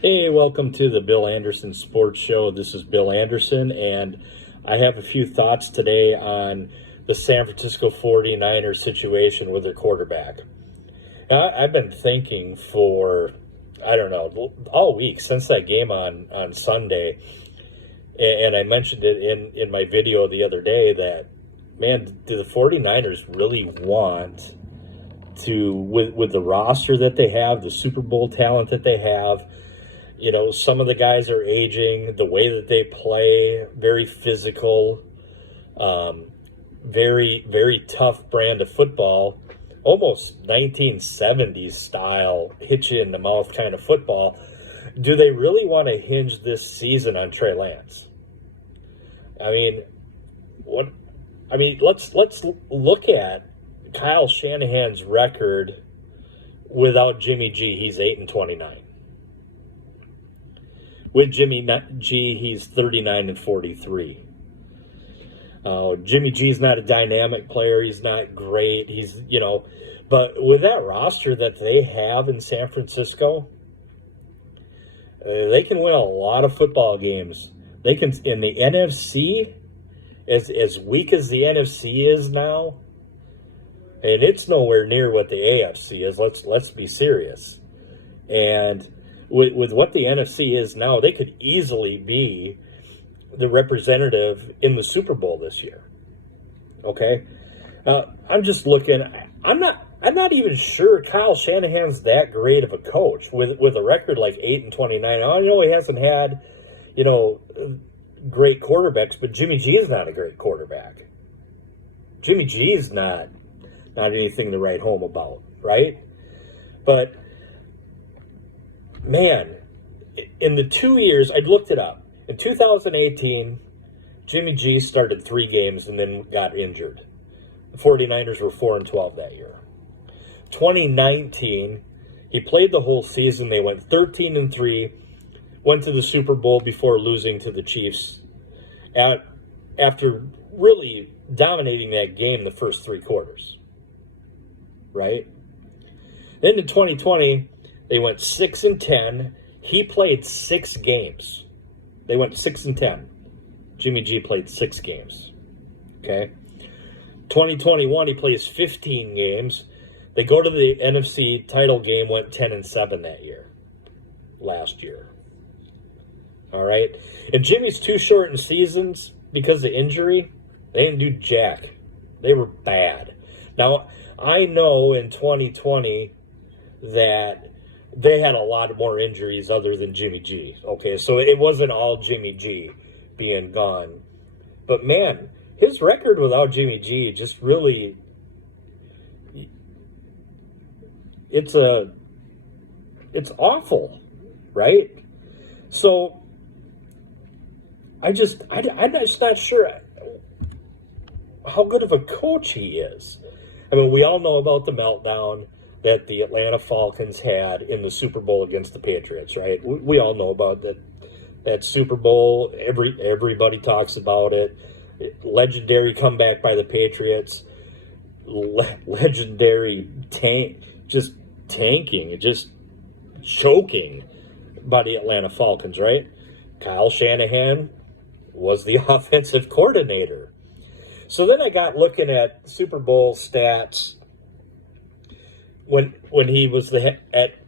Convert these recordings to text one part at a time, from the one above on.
Hey, welcome to the Bill Anderson Sports Show. This is Bill Anderson, and I have a few thoughts today on the San Francisco 49ers situation with their quarterback. Now, I've been thinking for, I don't know, all week since that game on Sunday, and I mentioned it in my video the other day that, man, do the 49ers really want to, with the roster that they have, the Super Bowl talent that they have, some of the guys are aging, the way that they play, very physical, very, very tough brand of football, almost 1970s style, hit you in the mouth kind of football. Do they really want to hinge this season on Trey Lance? I mean, let's look at Kyle Shanahan's record without Jimmy G. He's 8-29. With Jimmy G, he's 39-43. Jimmy G's not a dynamic player. He's not great. But with that roster that they have in San Francisco, they can win a lot of football games. They can, in the NFC, as weak as the NFC is now, and it's nowhere near what the AFC is. Let's be serious. And with what the NFC is now, they could easily be the representative in the Super Bowl this year. Okay, I'm just looking. I'm not even sure Kyle Shanahan's that great of a coach with a record like 8-29. I know he hasn't had, great quarterbacks, but Jimmy G is not a great quarterback. Jimmy G is not anything to write home about, right? But man, in the 2 years, I looked it up. In 2018, Jimmy G started 3 games and then got injured. The 49ers were 4-12 that year. 2019, he played the whole season. They went 13-3, went to the Super Bowl before losing to the Chiefs after really dominating that game the first 3 quarters. Right? Then in 2020, they went 6-10. He played 6 games. They went 6-10. Jimmy G played 6 games. Okay. 2021, he plays 15 games. They go to the NFC title game, went 10-7 that year. Last year. All right. And Jimmy's 2 shortened seasons because of injury. They didn't do jack. They were bad. Now, I know in 2020 that they had a lot more injuries other than Jimmy G. Okay, so it wasn't all Jimmy G being gone. But man, his record without Jimmy G just really, it's awful, right? So I'm just not sure how good of a coach he is. I mean, we all know about the meltdown that the Atlanta Falcons had in the Super Bowl against the Patriots, right? We all know about that Super Bowl. Everybody talks about it. Legendary comeback by the Patriots. Legendary tanking, just choking by the Atlanta Falcons, right? Kyle Shanahan was the offensive coordinator. So then I got looking at Super Bowl stats when he was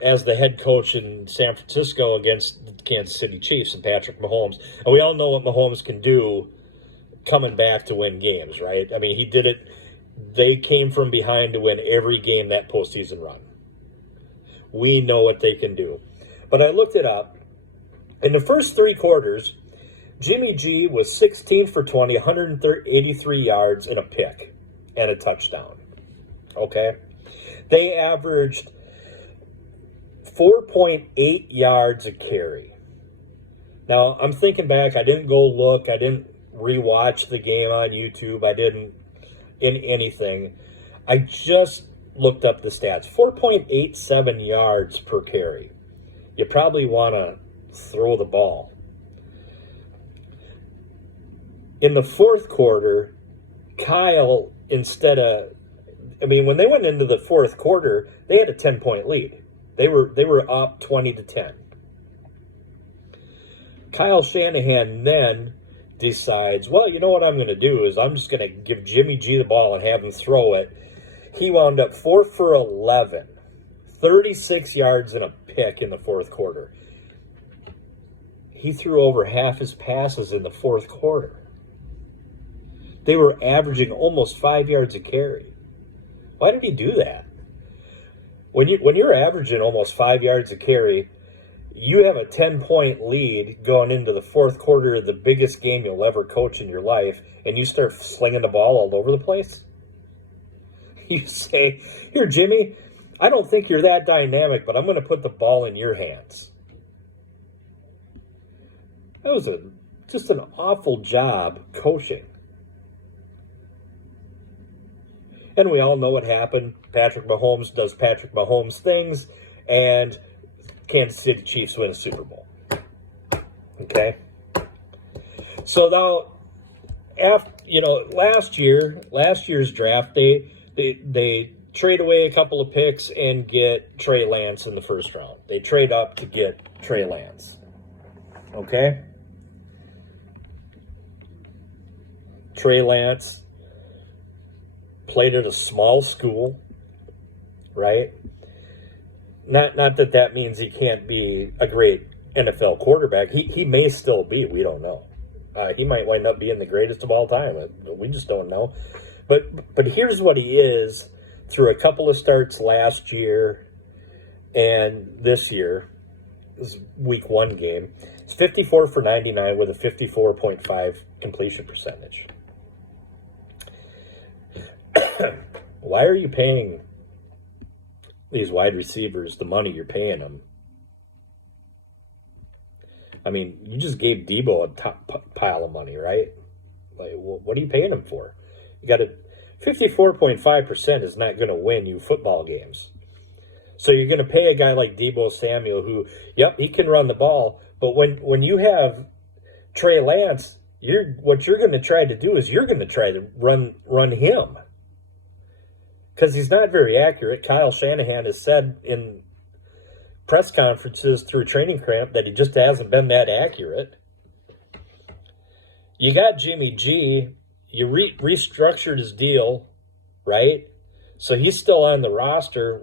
as the head coach in San Francisco against the Kansas City Chiefs and Patrick Mahomes. And we all know what Mahomes can do coming back to win games, right? I mean, he did it. They came from behind to win every game that postseason run. We know what they can do. But I looked it up. In the first 3 quarters, Jimmy G was 16 for 20, 183 yards and a pick and a touchdown. Okay? They averaged 4.8 yards a carry. Now, I'm thinking back. I didn't go look. I didn't rewatch the game on YouTube. I didn't in anything. I just looked up the stats. 4.87 yards per carry. You probably want to throw the ball. In the fourth quarter, Kyle, when they went into the fourth quarter, they had a 10-point lead. They were up 20-10. Kyle Shanahan then decides, well, you know what I'm going to do is I'm just going to give Jimmy G the ball and have him throw it. He wound up 4 for 11, 36 yards and a pick in the fourth quarter. He threw over half his passes in the fourth quarter. They were averaging almost 5 yards a carry. Why did he do that? When you're averaging almost 5 yards a carry, you have a 10-point lead going into the fourth quarter of the biggest game you'll ever coach in your life, and you start slinging the ball all over the place? You say, here, Jimmy, I don't think you're that dynamic, but I'm going to put the ball in your hands. That was just an awful job coaching. And we all know what happened. Patrick Mahomes does Patrick Mahomes things, and Kansas City Chiefs win a Super Bowl. Okay? So now, after, last year's draft, they trade away a couple of picks and get Trey Lance in the first round. They trade up to get Trey Lance. Okay? Trey Lance played at a small school, right? Not that means he can't be a great NFL quarterback. He may still be. We don't know. He might wind up being the greatest of all time. We just don't know. But here's what he is through a couple of starts last year and this year. This is week 1 game. It's 54 for 99 with a 54.5 completion percentage. Why are you paying these wide receivers the money you're paying them? I mean, you just gave Debo a top pile of money, right? Like, what are you paying him for? You got 54.5% is not going to win you football games. So you're going to pay a guy like Debo Samuel who, yep, he can run the ball, but when you have Trey Lance, what you're going to try to do is you're going to try to run him. Because he's not very accurate. Kyle Shanahan has said in press conferences through training camp that he just hasn't been that accurate. You got Jimmy G. You restructured his deal, right? So he's still on the roster,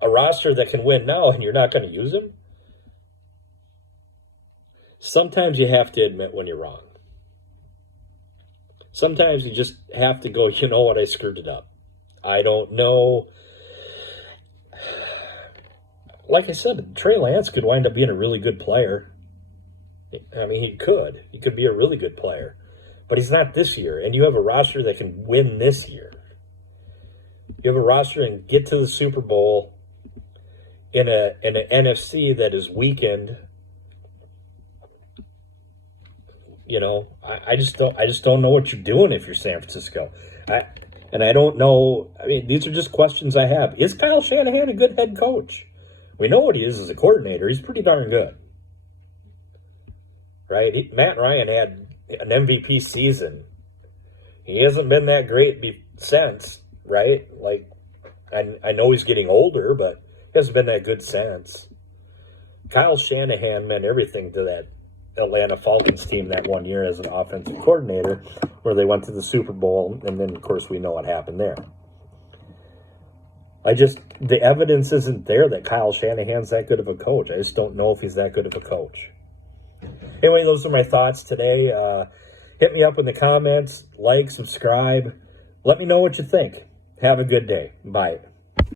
a roster that can win now, and you're not going to use him? Sometimes you have to admit when you're wrong. Sometimes you just have to go, you know what, I screwed it up. I don't know. Like I said, Trey Lance could wind up being a really good player. I mean, he could. He could be a really good player. But he's not this year. And you have a roster that can win this year. You have a roster and get to the Super Bowl in an NFC that is weakened. I just don't know what you're doing if you're San Francisco. I don't know. I mean, these are just questions I have. Is Kyle Shanahan a good head coach? We know what he is as a coordinator. He's pretty darn good. Right? Matt Ryan had an MVP season. He hasn't been that great since, right? Like, I know he's getting older, but he hasn't been that good since. Kyle Shanahan meant everything to that Atlanta Falcons team that one year as an offensive coordinator, where they went to the Super Bowl, and then, of course, we know what happened there. The evidence isn't there that Kyle Shanahan's that good of a coach. I just don't know if he's that good of a coach. Anyway, those are my thoughts today. Hit me up in the comments, like, subscribe. Let me know what you think. Have a good day. Bye.